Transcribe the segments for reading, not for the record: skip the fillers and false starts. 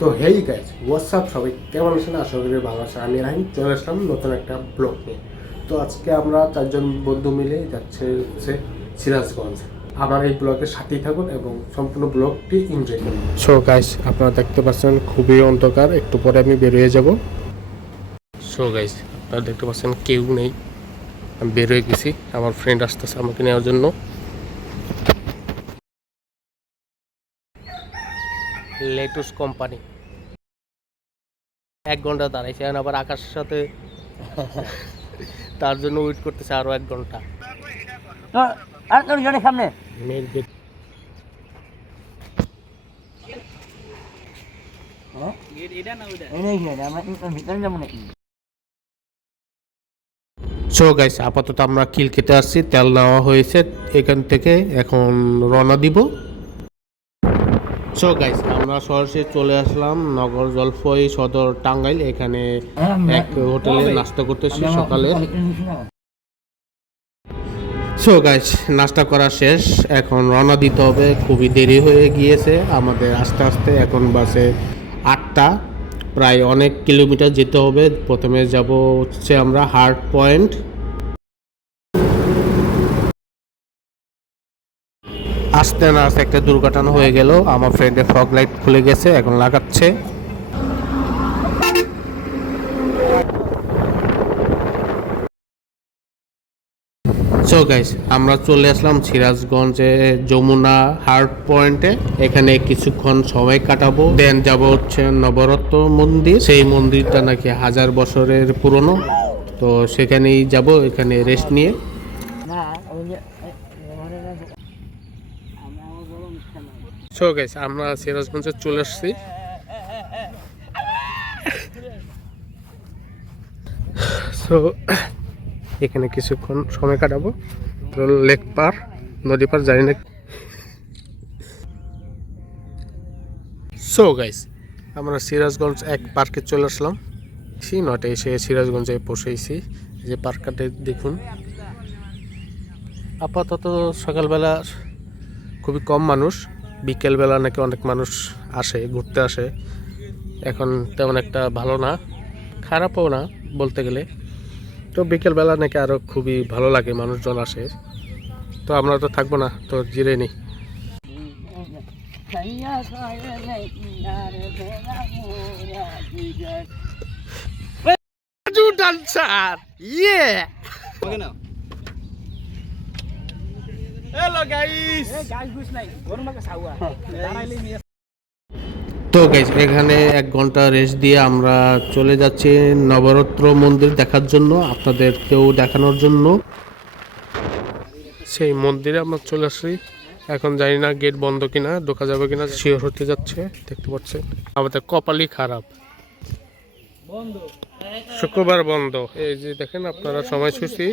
তো hey guys WhatsApp সবাই কেমন আছেন? আশা করি ভালো আছেন। আমি রাহিম চলে আসলাম নতুন একটা ব্লগ নিয়ে। তো আজকে আমরা 4জন বন্ধু মিলে যাচ্ছে হচ্ছে সিরাজগঞ্জ। আমার এই ব্লগের সাথেই থাকুন এবং সম্পূর্ণ ব্লগটি এনজয় করুন। সো গাইজ আপনারা দেখতে পাচ্ছেন খুবই অন্ধকার, একটু পরে আমি বেরিয়ে যাব। সো গাইজ আপনারা দেখতে পাচ্ছেন কেউ নেই, আমি বের হয়ে গেছি। আমার ফ্রেন্ড আসতেছে আমাকে নেওয়ার জন্য। লেটুস কোম্পানি 1 ঘন্টা দাঁড়াইছে, এখন আবার আকাশের সাথে তার জন্য ওয়েট করতেছে আরো 1 ঘন্টা। আর তোর জনের সামনে মেন গেট। সো গাইস আপাতত আমরা কিল খেতে আসছি, তেল নেওয়া হয়েছে এখান থেকে, এখন রওনা দিব। সো গাইস আমরা সরাসরি চলে আসলাম নগর জলপাই সদর টাঙ্গাইল। এখানে এক হোটেলে নাস্তা করতেছি সকালে। সো গাইস নাস্তা করা শেষ, এখন রওনা দিতে হবে। খুবই দেরি হয়ে গিয়েছে আমাদের আস্তে আস্তে, এখন বাসে 8টা, প্রায় অনেক কিলোমিটার যেতে হবে। প্রথমে যাব হচ্ছে আমরা হার্ট পয়েন্ট। আসতে না আসতে একটা দুর্ঘটনা হয়ে গেল, আমার ফ্রেন্ডের ফগ লাইট খুলে গেছে, এখন লাগাচ্ছে। সো গাইস আমরা চলে আসলাম সিরাজগঞ্জে যমুনা হার্ট পয়েন্টে। এখানে কিছুক্ষণ সময় কাটাবো, দেন যাব হচ্ছে নবরত্ন মন্দির। সেই মন্দিরটা নাকি 1000 বছরের পুরনো, তো সেখানেই যাব, এখানে রেস্ট নিয়ে। সো গাইস আমরা সিরাজগঞ্জে চলে আসছি। সো এখানে কিছুক্ষণ সময় কাটাবো, লেক পার, নদী পার, জানি না। সো গাইস আমরা সিরাজগঞ্জ এক পার্কে চলে আসলাম। সেই নটে এসে সিরাজগঞ্জে বসেছি, যে পার্কটাতে দেখুন। আপাতত সকালবেলা খুবই কম মানুষ, বিকেলবেলা নাকি অনেক মানুষ আসে, ঘুরতে আসে। এখন তেমন একটা ভালো না, খারাপও না বলতে গেলে। তো বিকেলবেলা নাকি আরও খুবই ভালো লাগে, মানুষজন আসে। তো আমরা তো থাকবো না, তো জিরে নিই। ডান্সার ইয়ে হ্যালো গাইস। তো গাইস এখানে 1 ঘন্টা রেস্ট দিয়ে আমরা চলে যাচ্ছি নবরত্ন মন্দির দেখার জন্য, আপনাদেরকেও দেখানোর জন্য। সেই মন্দিরে আমরা চলে আসছি, এখন জানি না গেট বন্ধ কিনা, ঢোকা যাবে কিনা, শিওর হতে যাচ্ছে। দেখতে পাচ্ছেন আমাদের কপালই খারাপ, শুক্রবার বন্ধ। এই যে দেখেন আপনারা সময়সূচি।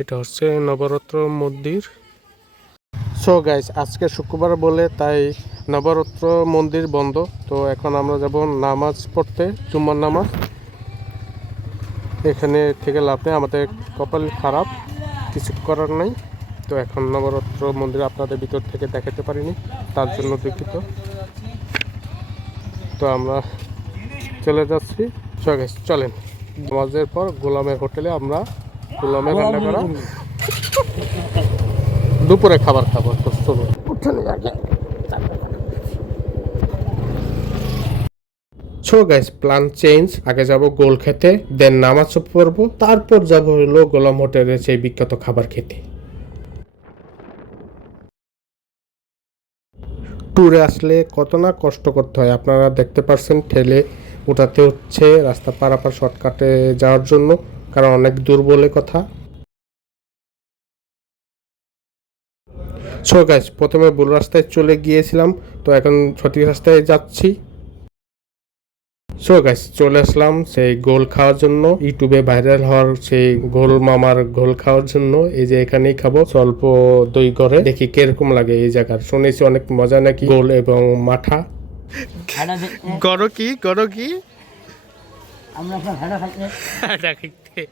এটা হচ্ছে নবরত্ন মন্দির। সো গাইস আজকে শুক্রবার বলে তাই নবরত্ন মন্দির বন্ধ। তো এখন আমরা যাব নামাজ পড়তে, জুম্মার নামাজ। এখানে থেকে লাভ নেই, আমাদের কপাল খারাপ, কিছু করার নাই। তো এখন নবরত্ন মন্দির আপনাদের ভিতর থেকে দেখাতে পারিনি, তার জন্য দুঃখিত। তো আমরা চলে যাচ্ছি। সো গাইস চলেন, নামাজের পর গোলামের হোটেলে আমরা গোলামের রান্না করা দুপুরে খাবার খাবো। তো চলুন। সো গাইস প্ল্যান চেঞ্জ, আগে যাব গোল খেতে, দেন নামাজ পড়বো, তারপর যাব হলো গোলাম হোটেলের সেই বিখ্যাত খাবার খেতে। ট্যুরে আসলে কত না কষ্ট করতে হয়, আপনারা দেখতে পাচ্ছেন ঠেলে উঠাতে হচ্ছে রাস্তা পারাপার শর্টকাটে যাওয়ার জন্য, কারণ অনেক দূর বলে কথা। সো গাইস প্রথমে ভুল রাস্তায় চলে গিয়েছিলাম, তো এখন সঠিক রাস্তায় যাচ্ছি। সো গাইস চলে আসলাম সেই গোল খাওয়ার জন্য, ইউটিউবে ভাইরাল হওয়ার সেই গোল মামার গোল খাওয়ার জন্য। এই যে এখানেই খাবো, স্বল্প দই করে, দেখি কিরকম লাগে এই জায়গার। শুনেছি অনেক মজা নাকি গোল এবং মাঠা। গরো কি গরো কি আমরা সব হেডা খাইতে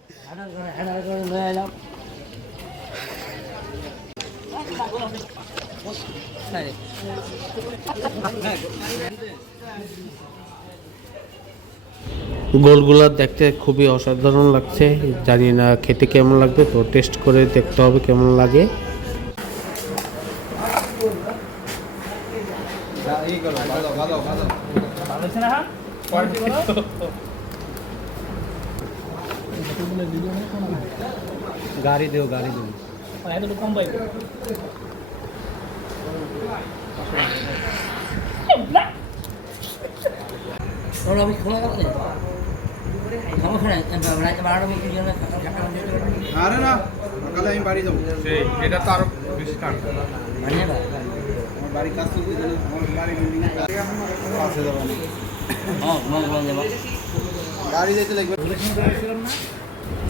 গোলগুলা দেখতে খুবই অসাধারণ লাগছে, জানি না খেতে কেমন লাগবে, তো টেস্ট করে দেখতে হবে কেমন লাগে। গাড়ি দেও গাড়ি দেও কম পাই ওরা আমি খোলা গেল খাবো খাই বারোটা মতো জন্য আরে না সকালে আমি বাড়ি যাবো সেই এটা তো আরো বেশি ঠান্ডা। মানে না আমার বাড়ির কাজ করতে গেলে আমার বাড়ি বিল্ডিং আছে যাবো হ্যাঁ মঙ্গল দেব গাড়ি যেতে লাগবে।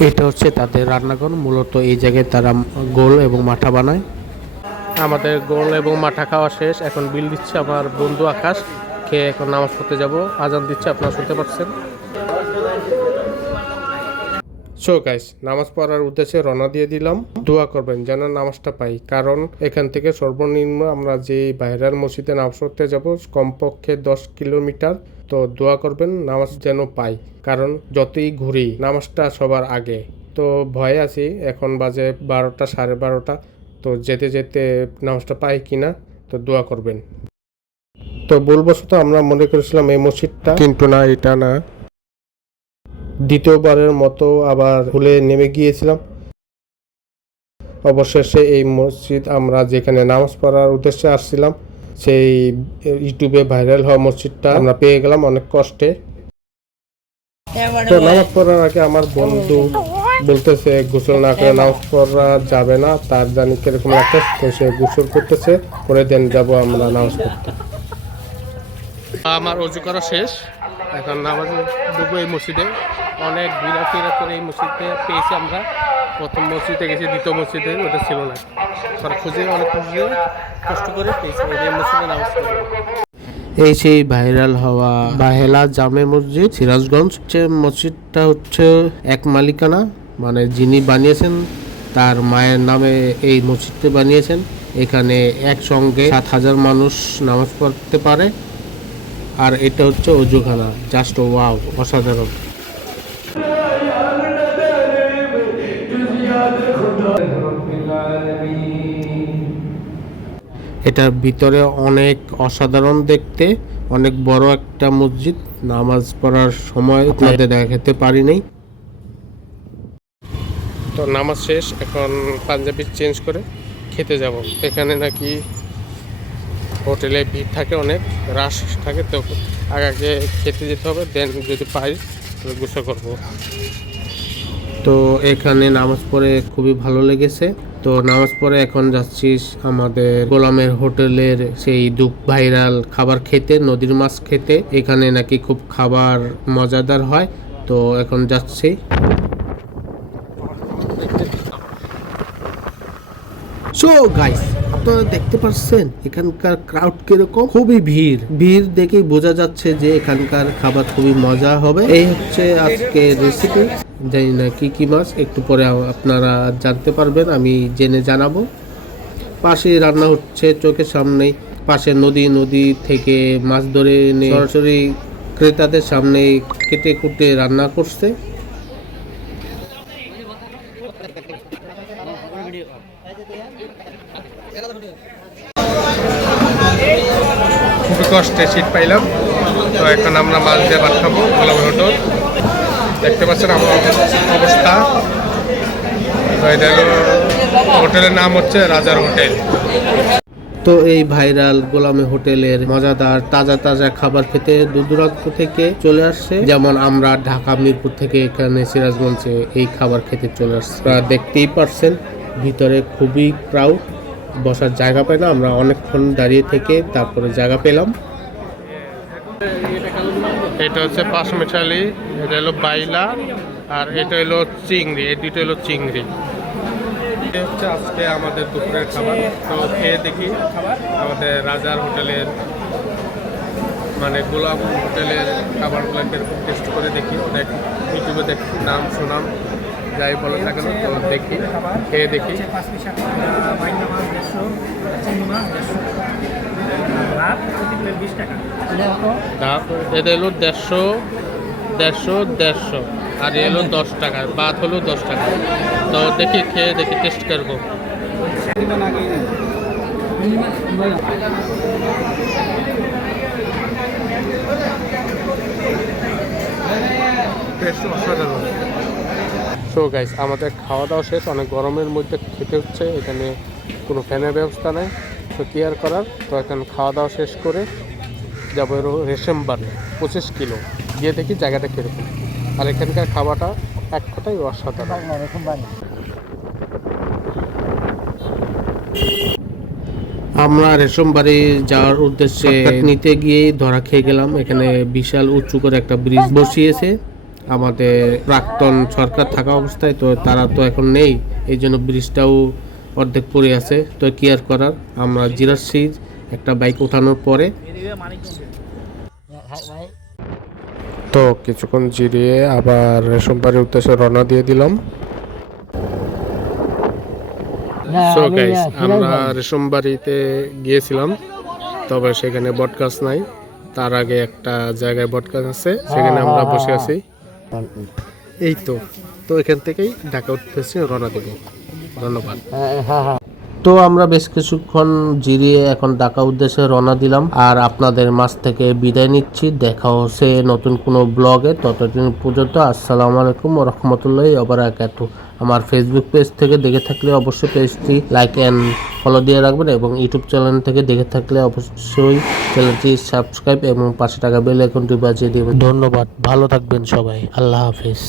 এটা হচ্ছে তাদের রান্নাঘর, মূলত এই জায়গায় তারা গোল এবং মাঠা বানায়। আমাদের গোল এবং মাঠা খাওয়া শেষ, এখন বিল দিচ্ছে আমার বন্ধু আকাশ, খেয়ে এখন নামাজ পড়তে যাব। আজান দিচ্ছে, আপনারা শুনতে পাচ্ছেন। সো গাইস, নামাজ পড়ার উদ্দেশ্যে রওনা দিয়ে দিলাম। দোয়া করবেন যেন নামাজটা পাই, কারণ এখান থেকে সর্বনিম্ন আমরা যে ভাইরাল মসজিদে নামাজ পড়তে যাব কমপক্ষে 10 কিলোমিটার। তো দোয়া করবেন নামাজ যেন পাই, কারণ যতই ঘুরি নামাজটা সবার আগে। তো ভয় আছি, এখন বাজে 12টা 12:30। তো যেতে যেতে নামাজটা পাই কিনা, তো দোয়া করবেন। তো ভুলবশত আমরা মনে করেছিলাম এই মসজিদটা, কিন্তু না, এটা না। দ্বিতীয়বারের মতো আবার ভুলে নেমে গিয়েছিলাম। অবশেষে এই মসজিদ আমরা যেখানে নামাজ পড়ার উদ্দেশ্যে আসছিলাম, সেই ইউটিউবে ভাইরাল হওয়া মসজিদটা আমরা পেয়ে গেলাম অনেক কষ্টে। তো নামাজ পড়ার আগে আমার বন্ধু বলতেছে গোসল না করে নামাজ পড়া যাবে না, তার জানি কিরকম লাগছে। তো সে গোসল করতেছে, করে দেন যাবো আমরা নামাজ পড়তে। আমার অজু করা শেষ, এখন নামাজে ঢুকবো এই মসজিদে। অনেক ঘোরাফেরা করে এই মসজিদে পেয়েছি আমরা। প্রথম মসজিদে গেছি, দ্বিতীয় মসজিদে ওটা ছিল না, খুঁজে অনেক কষ্ট করে পেয়েছি এই মসজিদে নামাজ পড়বো। এই সেই ভাইরাল হওয়া বাহেলা জামে মসজিদ, সিরাজগঞ্জ। মসজিদটা হচ্ছে এক মালিকানা, মানে যিনি বানিয়েছেন তার মায়ের নামে এই মসজিদটা বানিয়েছেন। এখানে একসঙ্গে 7,000 মানুষ নামাজ পড়তে পারে। আর এটা হচ্ছে অজুখানা, জাস্ট ওয়াও, অসাধারণ। এটার ভিতরে অনেক অসাধারণ দেখতে, অনেক বড় একটা মসজিদ। নামাজ পড়ার সময় আপনাদের দেখাতে পারি নাই। তো নামাজ শেষ, এখন পাঞ্জাবি চেঞ্জ করে খেতে যাব। এখানে নাকি হোটেলে ভিড় থাকে, অনেক রাশ থাকে, তো আগে খেতে যেতে হবে, দেন যদি পাই তাহলে গোসল করবো। তো এখানে নামাজ পড়ে খুবই ভালো লেগেছে। তো নামাজ পড়ে এখন যাচ্ছি আমাদের গোলামের হোটেলের সেই দুপ ভাইরাল খাবার খেতে, নদীর মাছ খেতে। এখানে নাকি খুব খাবার মজাদার হয়, তো এখন যাচ্ছি। সো গাইস, আপনারা দেখতে পাচ্ছেন এখানকার ক্রাউড কিরকম, খুবই ভিড় দেখেই বোঝা যাচ্ছে যে এখানকার খাবার খুবই মজা হবে। এই হচ্ছে আজকে রেসিপি, জানি না কি মাছ, একটু পরে আপনারা জানতে পারবেন, আমি জেনে জানাবো। পাশে রান্না হচ্ছে চোখের সামনেই, পাশে নদী থেকে মাছ ধরে এনে সরাসরি ক্রেতাদের সামনে কেটে কুটে রান্না করছে। খুবই কষ্টে সিট পাইলাম। তো এখন আমরা মাছ দিয়ে ভাত খাবো গোলাম হোটেল। দেখতে পাচ্ছেন আমার অবস্থা। তো এটা হলো হোটেলের নাম হচ্ছে রাজার হোটেল। তো এই ভাইরাল গোলামে হোটেলের মজাদার তাজা খাবার খেতে দূর দূরান্ত থেকে চলে আসছে, যেমন আমরা ঢাকা মিরপুর থেকে এখানে সিরাজগঞ্জে এই খাবার খেতে চলে আসছে। আপনারা দেখতেই পারছেন ভিতরে খুবই ক্রাউড, বসার জায়গা পাই না, আমরা অনেকক্ষণ দাঁড়িয়ে থেকে তারপরে জায়গা পেলাম। এটা হচ্ছে পাঁচমিশালি, এটা হলো বাইলা, আর এটা হলো চিংড়ি। এই দুটো হলো চিংড়ি। এটা হচ্ছে আজকে আমাদের দুপুরের খাবার। তো খেয়ে দেখি আমাদের রাজার হোটেলের, মানে গোলাম হোটেলের খাবারগুলো কিরকম টেস্ট করে দেখি। অনেক ইউটিউবে দেখি, নাম শোনাম, যাই বলে না কেন, তো দেখি খেয়ে দেখি। 5 পিস বাইনা মাছ 150, চিংড়ি মাছ 150, ভাত প্রতি প্লেট 20 টাকা। এটা হলো 150 আর এলো 10 টাকা, ভাত হলো 10 টাকা। তো দেখি খেয়ে দেখি, টেস্ট করবো। সো গাইস, আমাদের খাওয়া দাওয়া শেষ। অনেক গরমের মধ্যে খেতে হচ্ছে, এখানে কোনো ফ্যানের ব্যবস্থা নেই, তো কি আর করার। তো এখন খাওয়া দাওয়া শেষ করে যাবো রেশমবাড়ি 25 কিলো, গিয়ে দেখি জায়গাটা কীরকম। আর এখানকার খাওয়াটা এক কথাই অসাধারণ। আমরা রেশমবাড়ি যাওয়ার উদ্দেশ্যে নিতে গিয়ে ধরা খেয়ে গেলাম। এখানে বিশাল উঁচু করে একটা ব্রিজ বসিয়েছে আমাদের প্রাক্তন সরকার থাকা অবস্থায়, তো তারা তো এখন নেই, এই জন্য ব্রিজটাও অর্ধেক পড়ে আছে। তো কি আর করার, আমরা জিরাসির একটা বাইক ওঠানোর পরে তো কিছুক্ষণ জিরিয়ে আবার রেশমবাড়ির উদ্দেশ্যে রওনা দিয়ে দিলাম। সো গাইস, আমরা রেশমবাড়িতে গিয়েছিলাম, তবে সেখানে বটগাছ নাই। তার আগে একটা জায়গায় বটগাছ আছে, সেখানে আমরা বসে আছি। এই তো এখান থেকেই ঢাকা উদ্দেশ্যে রওনা দেব। ধন্যবাদ। তো আমরা বেশ কিছুক্ষণ জিরিয়ে এখন ঢাকা উদ্দেশ্যে রওনা দিলাম, আর আপনাদের মাঝ থেকে বিদায় নিচ্ছি। দেখা হচ্ছে নতুন কোনো ব্লগে। ততদিন পর্যন্ত আসসালামু আলাইকুম ওয়া রাহমাতুল্লাহি ওয়া বারাকাতুহু। আমার ফেসবুক পেজ থেকে দেখে থাকলে অবশ্যই পেজটি লাইক অ্যান্ড ফলো দিয়ে রাখবেন, এবং ইউটিউব চ্যানেল থেকে দেখে থাকলে অবশ্যই চ্যানেলটি সাবস্ক্রাইব এবং 5 টাকা বেল আইকনটি বাজিয়ে দেবেন। ধন্যবাদ, ভালো থাকবেন সবাই, আল্লাহ হাফেজ।